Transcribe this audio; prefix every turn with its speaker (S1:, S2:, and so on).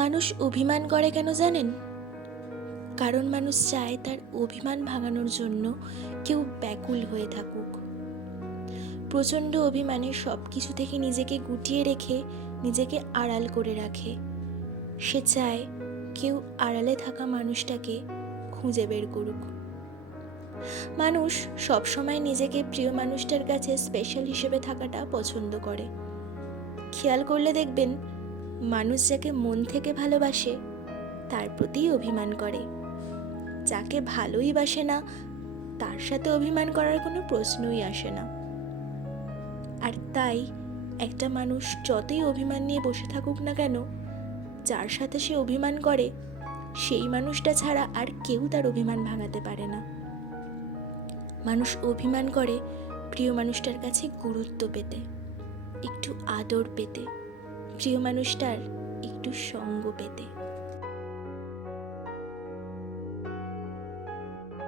S1: মানুষ অভিমান করে কেন জানেন কারণ মানুষ চায় তার অভিমান ভাঙানোর জন্য কেউ ব্যাকুল হয়ে থাকুক প্রচণ্ড অভিমানে সব কিছু থেকে নিজেকে গুটিয়ে রেখে নিজেকে আড়াল করে রাখে সে চায় কেউ আড়ালে থাকা মানুষটাকে খুঁজে বের করুক মানুষ সবসময় নিজেকে প্রিয় মানুষটার কাছে স্পেশাল হিসেবে থাকাটা পছন্দ করে খেয়াল করলে দেখবেন মানুষ যাকে মন থেকে ভালোবাসে তার প্রতি অভিমান করে যাকে ভালোই বাসে না তার সাথে অভিমান করার কোনো প্রশ্নই আসে না আর তাই একটা মানুষ যতই অভিমান নিয়ে বসে থাকুক না কেন যার সাথে সে অভিমান করে সেই মানুষটা ছাড়া আর কেউ তার অভিমান ভাঙাতে পারে না মানুষ অভিমান করে প্রিয় মানুষটার কাছে গুরুত্ব পেতে একটু আদর পেতে প্রিয় মানুষটার একটু সঙ্গ পেতে